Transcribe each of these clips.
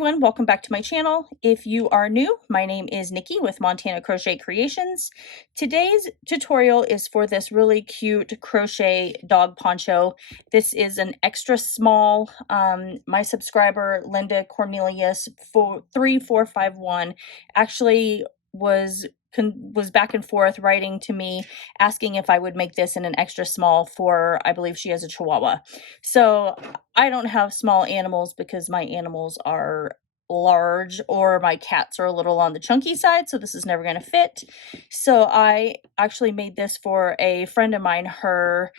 everyone, welcome back to my channel. If you are new, my name is Nikki with Montana Crochet Creations. Today's tutorial is for this really cute crochet dog poncho. This is an extra small. My subscriber Linda Cornelius 3451 actually was back and forth writing to me asking if I would make this in an extra small for, I believe she has a Chihuahua. So I don't have small animals because my animals are large or my cats are a little on the chunky side, so this is never going to fit. So I actually made this for a friend of mine. Her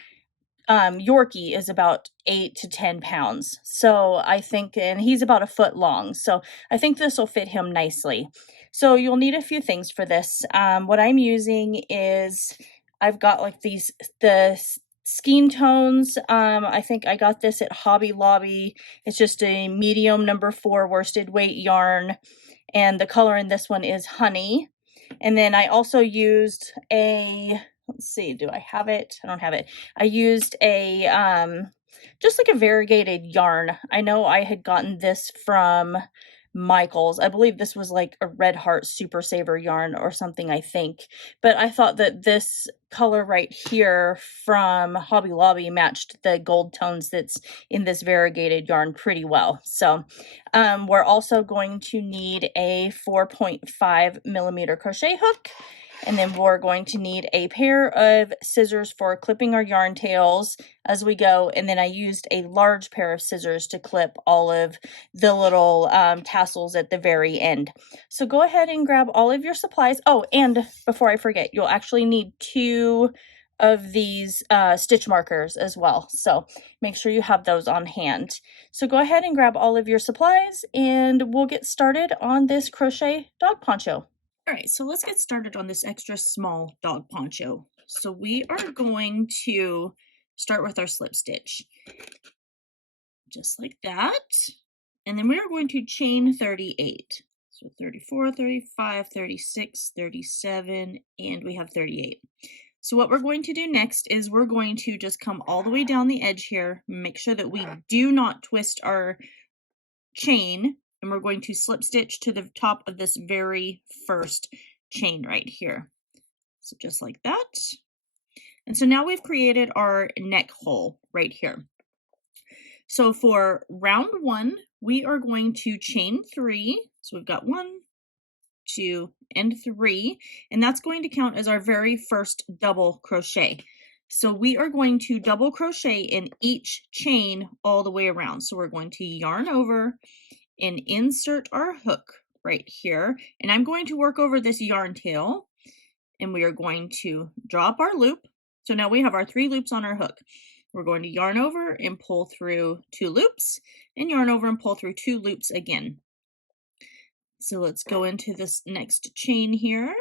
Yorkie is about 8 to 10 pounds. So I think, and he's about a foot long. So I think this will fit him nicely. So you'll need a few things for this. What I'm using is, I've got like the skein tones. I think I got this at Hobby Lobby. It's just a medium number 4 worsted weight yarn. And the color in this one is honey. And then I also used let's see, do I have it? I don't have it. I used just like a variegated yarn. I know I had gotten this from Michael's. I believe this was like a Red Heart Super Saver yarn or something, I think. But I thought that this color right here from Hobby Lobby matched the gold tones that's in this variegated yarn pretty well. So we're also going to need a 4.5 millimeter crochet hook. And then we're going to need a pair of scissors for clipping our yarn tails as we go. And then I used a large pair of scissors to clip all of the little tassels at the very end. So go ahead and grab all of your supplies. Oh, and before I forget, you'll actually need 2 of these stitch markers as well. So make sure you have those on hand. So go ahead and grab all of your supplies and we'll get started on this crochet dog poncho. All right, so let's get started on this extra small dog poncho. So we are going to start with our slip stitch, just like that. And then we are going to chain 38. So 34, 35, 36, 37, and we have 38. So what we're going to do next is we're going to just come all the way down the edge here, make sure that we do not twist our chain, and we're going to slip stitch to the top of this very first chain right here. So just like that. And so now we've created our neck hole right here. So for round 1, we are going to chain 3. So we've got 1, 2, and 3, and that's going to count as our very first double crochet. So we are going to double crochet in each chain all the way around. So we're going to yarn over and insert our hook right here. And I'm going to work over this yarn tail, and we are going to drop our loop. So now we have our 3 loops on our hook. We're going to yarn over and pull through 2 loops, and yarn over and pull through 2 loops again. So let's go into this next chain here,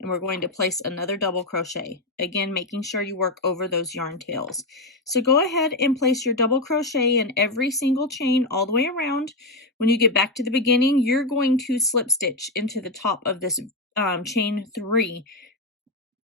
and we're going to place another double crochet. Again, making sure you work over those yarn tails. So go ahead and place your double crochet in every single chain all the way around. When you get back to the beginning, you're going to slip stitch into the top of this chain 3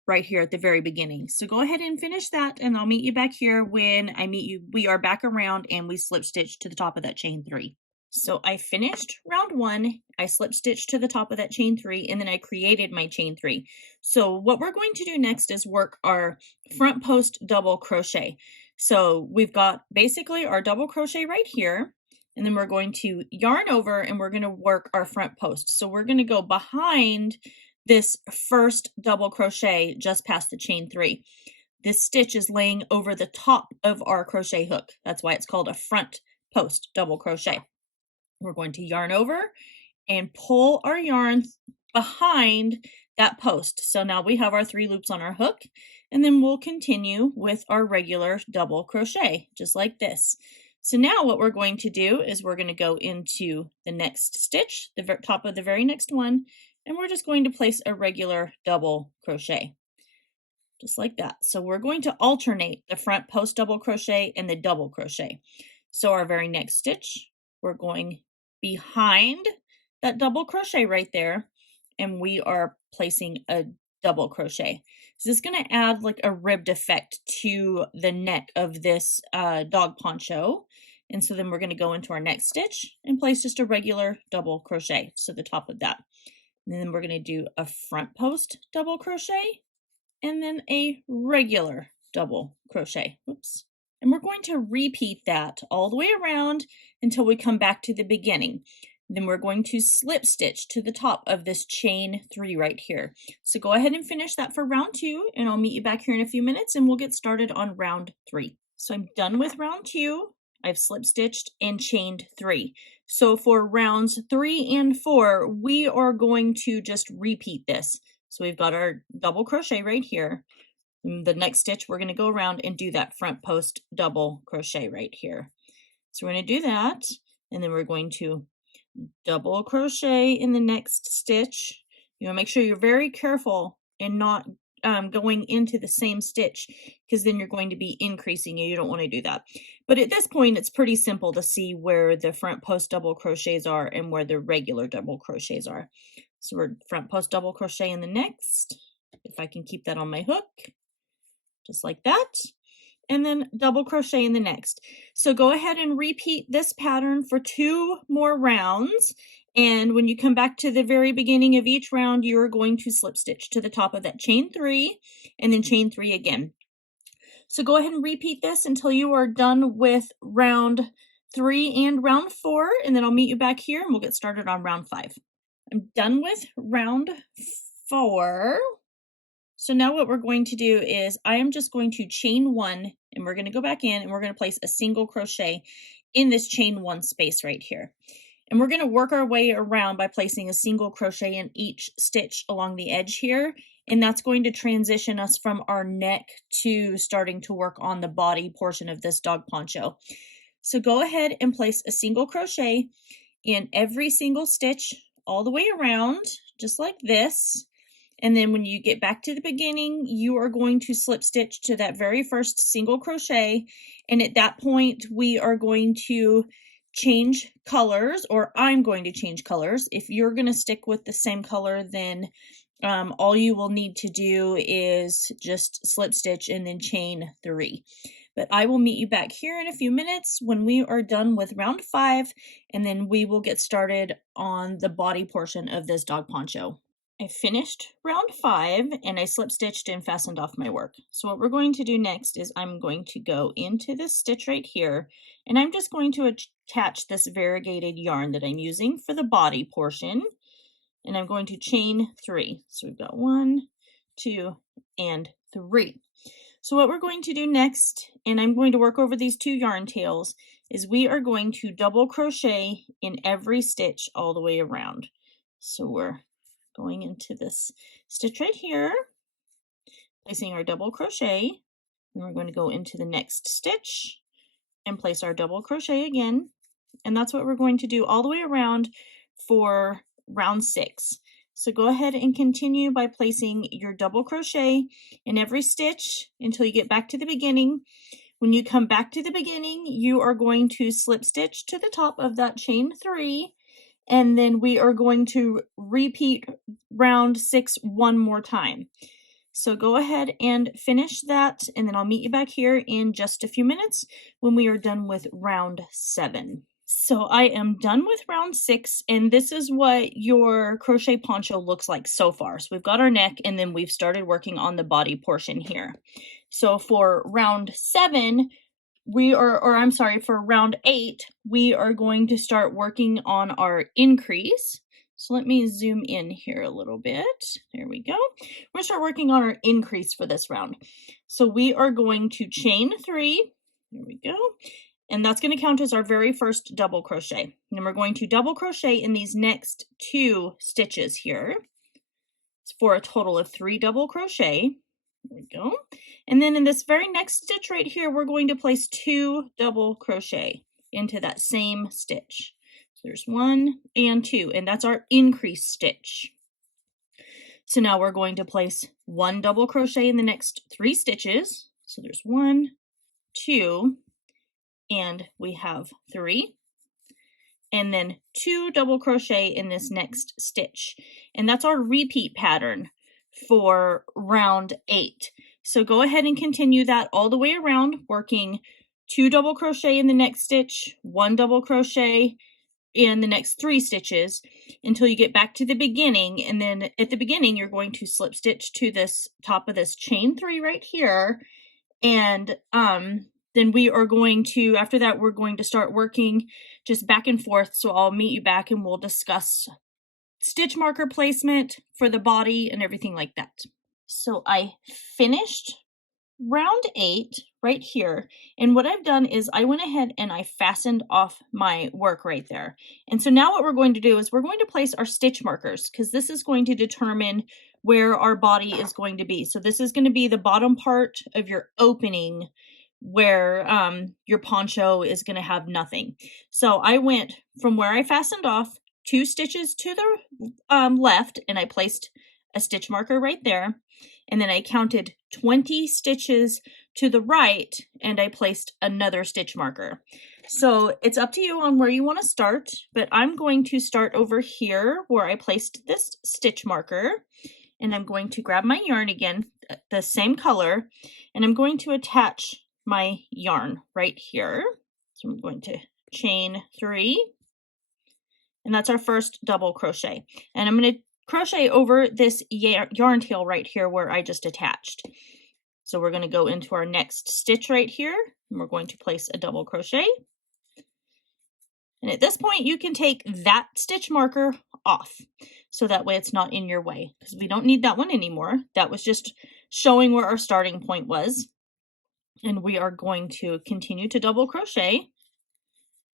right here at the very beginning. So go ahead and finish that, and I'll meet you back here when I meet you. We are back around and we slip stitch to the top of that chain 3. So I finished round 1, I slip stitched to the top of that chain 3, and then I created my chain 3. So what we're going to do next is work our front post double crochet. So we've got basically our double crochet right here, and then we're going to yarn over and we're going to work our front post. So we're going to go behind this first double crochet just past the chain 3. This stitch is laying over the top of our crochet hook. That's why it's called a front post double crochet. We're going to yarn over and pull our yarn behind that post. So now we have our 3 loops on our hook, and then we'll continue with our regular double crochet, just like this. So now what we're going to do is we're going to go into the next stitch, the top of the very next one, and we're just going to place a regular double crochet, just like that. So we're going to alternate the front post double crochet and the double crochet. So our very next stitch, we're going behind that double crochet right there, and we are placing a double crochet. So this is going to add like a ribbed effect to the neck of this dog poncho. And so then we're going to go into our next stitch and place just a regular double crochet, so the top of that. And then we're going to do a front post double crochet and then a regular double crochet. Whoops. And we're going to repeat that all the way around until we come back to the beginning. Then we're going to slip stitch to the top of this chain 3 right here. So go ahead and finish that for round 2, and I'll meet you back here in a few minutes and we'll get started on round 3. So I'm done with round 2. I've slip stitched and chained 3. So for rounds 3 and 4, we are going to just repeat this. So we've got our double crochet right here. And the next stitch, we're going to go around and do that front post double crochet right here. So we're going to do that, and then we're going to double crochet in the next stitch. You want to make sure you're very careful and not going into the same stitch, because then you're going to be increasing and you don't want to do that. But at this point, it's pretty simple to see where the front post double crochets are and where the regular double crochets are. So we're front post double crochet in the next, if I can keep that on my hook, just like that, and then double crochet in the next. So go ahead and repeat this pattern for 2 more rounds. And when you come back to the very beginning of each round, you're going to slip stitch to the top of that chain 3 and then chain 3 again. So go ahead and repeat this until you are done with round 3 and round 4, and then I'll meet you back here and we'll get started on round 5. I'm done with round 4. So now what we're going to do is I am just going to chain 1, and we're going to go back in and we're going to place a single crochet in this chain 1 space right here. And we're going to work our way around by placing a single crochet in each stitch along the edge here. And that's going to transition us from our neck to starting to work on the body portion of this dog poncho. So go ahead and place a single crochet in every single stitch all the way around, just like this. And then when you get back to the beginning, you are going to slip stitch to that very first single crochet. And at that point, we are going to change colors, or I'm going to change colors. If you're going to stick with the same color, then all you will need to do is just slip stitch and then chain 3. But I will meet you back here in a few minutes when we are done with round 5, and then we will get started on the body portion of this dog poncho. I finished round 5 and I slip stitched and fastened off my work. So what we're going to do next is I'm going to go into this stitch right here, and I'm just going to attach this variegated yarn that I'm using for the body portion, and I'm going to chain 3. So we've got 1, 2, and 3. So what we're going to do next, and I'm going to work over these 2 yarn tails, is we are going to double crochet in every stitch all the way around. So we're going into this stitch right here, placing our double crochet, and we're going to go into the next stitch and place our double crochet again. And that's what we're going to do all the way around for round 6. So go ahead and continue by placing your double crochet in every stitch until you get back to the beginning. When you come back to the beginning, you are going to slip stitch to the top of that chain 3, and then we are going to repeat round 6 one more time. So go ahead and finish that, and then I'll meet you back here in just a few minutes when we are done with round 7. So I am done with round 6, and this is what your crochet poncho looks like so far. So we've got our neck, and then we've started working on the body portion here. So for round 7, for round 8, we are going to start working on our increase. So let me zoom in here a little bit. There we go. We're going to start working on our increase for this round. So we are going to chain 3. There we go. And that's going to count as our very first double crochet. And then we're going to double crochet in these next 2 stitches here. It's for a total of 3 double crochet. There we go. And then in this very next stitch right here, we're going to place 2 double crochet into that same stitch. So there's 1 and 2, and that's our increase stitch. So now we're going to place 1 double crochet in the next 3 stitches. So there's 1, 2, and we have 3. And then 2 double crochet in this next stitch. And that's our repeat pattern for round 8. So go ahead and continue that all the way around, working 2 double crochet in the next stitch, 1 double crochet in the next 3 stitches until you get back to the beginning. And then at the beginning, you're going to slip stitch to this top of this chain 3 right here. And then we are going to, after that, we're going to start working just back and forth. So I'll meet you back and we'll discuss stitch marker placement for the body and everything like that. So I finished round 8 right here, and what I've done is I went ahead and I fastened off my work right there. And so now what we're going to do is we're going to place our stitch markers, because this is going to determine where our body is going to be. So this is going to be the bottom part of your opening where your poncho is going to have nothing. So I went from where I fastened off 2 stitches to the left, and I placed a stitch marker right there. And then I counted 20 stitches to the right, and I placed another stitch marker. So it's up to you on where you want to start, but I'm going to start over here where I placed this stitch marker, and I'm going to grab my yarn again, the same color, and I'm going to attach my yarn right here. So I'm going to chain 3, and that's our first double crochet. And I'm going to crochet over this yarn tail right here where I just attached. So we're going to go into our next stitch right here, and we're going to place a double crochet. And at this point, you can take that stitch marker off, so that way it's not in your way, because we don't need that one anymore. That was just showing where our starting point was. And we are going to continue to double crochet,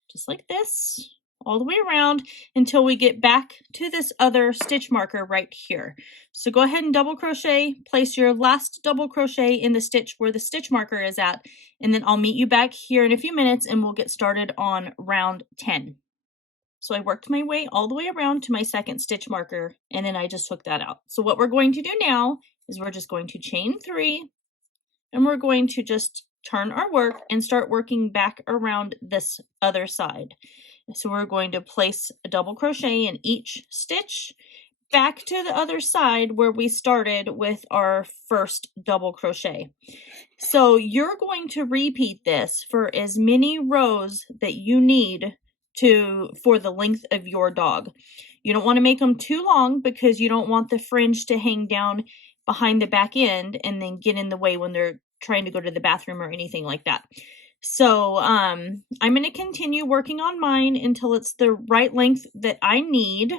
just like this, all the way around until we get back to this other stitch marker right here. So go ahead and double crochet, place your last double crochet in the stitch where the stitch marker is at, and then I'll meet you back here in a few minutes and we'll get started on round 10. So I worked my way all the way around to my second stitch marker, and then I just took that out. So what we're going to do now is we're just going to chain 3, and we're going to just turn our work and start working back around this other side. So we're going to place a double crochet in each stitch back to the other side where we started with our first double crochet. So you're going to repeat this for as many rows that you need for the length of your dog. You don't want to make them too long because you don't want the fringe to hang down behind the back end and then get in the way when they're trying to go to the bathroom or anything like that. So I'm going to continue working on mine until it's the right length that I need.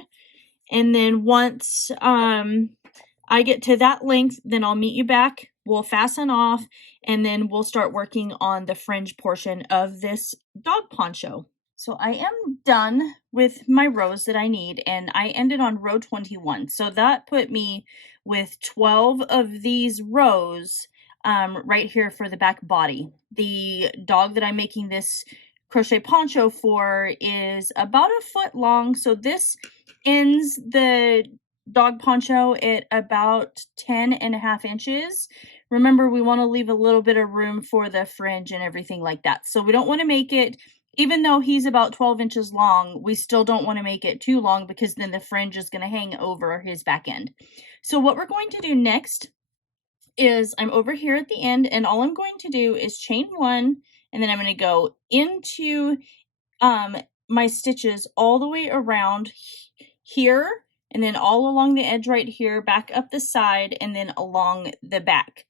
And then once I get to that length, then I'll meet you back. We'll fasten off, and then we'll start working on the fringe portion of this dog poncho. So I am done with my rows that I need, and I ended on row 21. So that put me with 12 of these rows right here for the back body. The dog that I'm making this crochet poncho for is about 1 foot long. So this ends the dog poncho at about 10.5 inches. Remember, we want to leave a little bit of room for the fringe and everything like that. So we don't want to make it, even though he's about 12 inches long, we still don't want to make it too long because then the fringe is going to hang over his back end. So what we're going to do next is I'm over here at the end, and all I'm going to do is chain 1, and then I'm going to go into my stitches all the way around here, and then all along the edge right here, back up the side, and then along the back.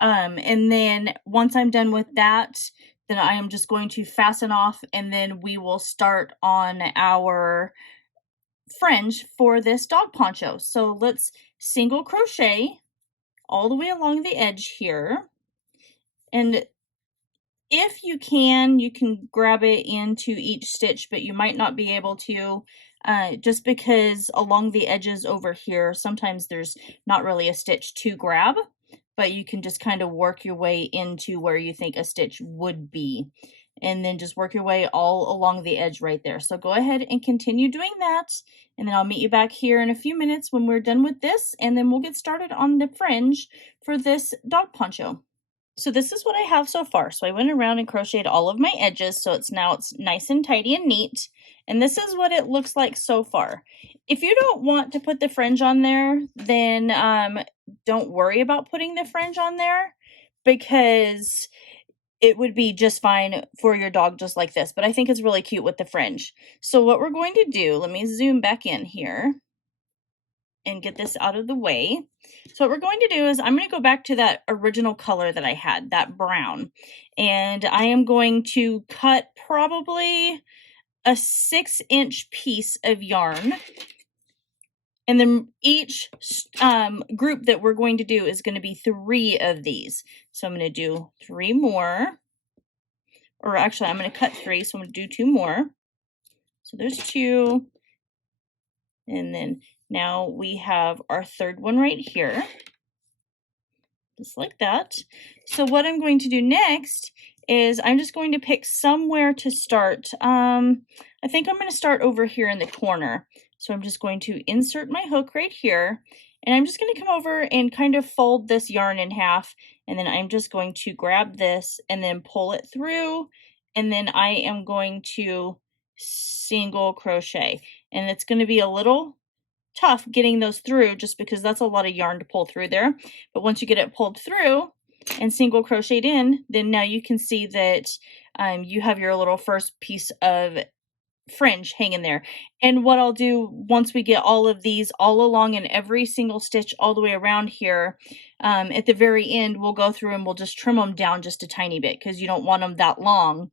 And then once I'm done with that, then I am just going to fasten off, and then we will start on our fringe for this dog poncho. So let's single crochet all the way along the edge here, and if you can grab it into each stitch, but you might not be able to just because along the edges over here sometimes there's not really a stitch to grab, but you can just kind of work your way into where you think a stitch would be, and then just work your way all along the edge right there. So go ahead and continue doing that, and then I'll meet you back here in a few minutes when we're done with this, and then we'll get started on the fringe for this dog poncho. So this is what I have so far. So I went around and crocheted all of my edges, so it's nice and tidy and neat. And this is what it looks like so far. If you don't want to put the fringe on there, then don't worry about putting the fringe on there, because it would be just fine for your dog just like this, but I think it's really cute with the fringe. So what we're going to do, let me zoom back in here and get this out of the way. So what we're going to do is I'm going to go back to that original color that I had, that brown, and I am going to cut probably a 6-inch piece of yarn. And then each group that we're going to do is going to be 3 of these. So I'm going to do 3 more, or actually I'm going to cut 3, so I'm going to do 2 more. So there's 2, and then now we have our 3rd one right here, just like that. So what I'm going to do next is I'm just going to pick somewhere to start. I think I'm going to start over here in the corner. So I'm just going to insert my hook right here, and I'm just going to come over and kind of fold this yarn in half, and then I'm just going to grab this and then pull it through, and then I am going to single crochet. And it's going to be a little tough getting those through just because that's a lot of yarn to pull through there. But once you get it pulled through and single crocheted in, then now you can see that you have your little first piece of fringe hanging there. And what I'll do once we get all of these all along in every single stitch all the way around here, at the very end we'll go through and we'll just trim them down just a tiny bit because you don't want them that long.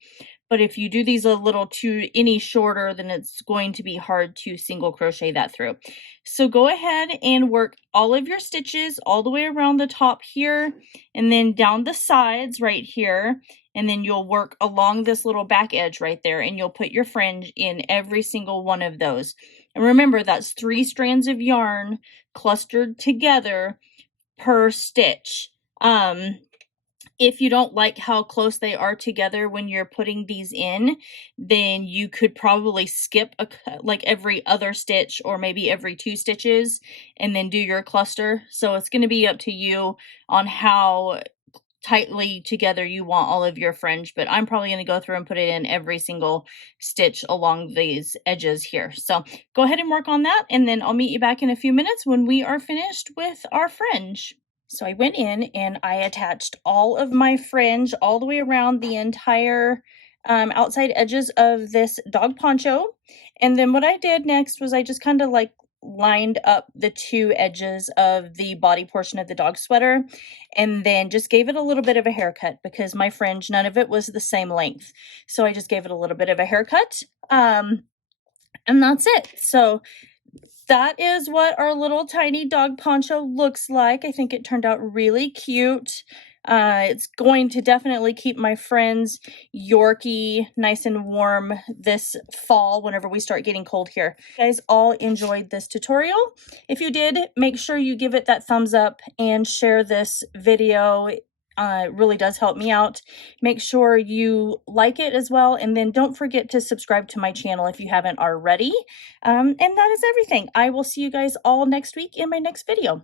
But if you do these a little any shorter, then it's going to be hard to single crochet that through. So go ahead and work all of your stitches all the way around the top here, and then down the sides right here, and then you'll work along this little back edge right there, and you'll put your fringe in every single one of those. And remember, that's 3 strands of yarn clustered together per stitch. If you don't like how close they are together when you're putting these in, then you could probably skip like every other stitch or maybe every 2 stitches and then do your cluster. So it's going to be up to you on how tightly together you want all of your fringe, but I'm probably going to go through and put it in every single stitch along these edges here. So go ahead and work on that, and then I'll meet you back in a few minutes when we are finished with our fringe. So I went in and I attached all of my fringe all the way around the entire outside edges of this dog poncho. And then what I did next was I just kind of like lined up the 2 edges of the body portion of the dog sweater, and then just gave it a little bit of a haircut because my fringe, none of it was the same length. So I just gave it a little bit of a haircut, and that's it. So that is what our little tiny dog poncho looks like. I think it turned out really cute. It's going to definitely keep my friend's Yorkie nice and warm this fall whenever we start getting cold here. You guys all enjoyed this tutorial. If you did, make sure you give it that thumbs up and share this video. It really does help me out. Make sure you like it as well, and then don't forget to subscribe to my channel if you haven't already. And that is everything. I will see you guys all next week in my next video.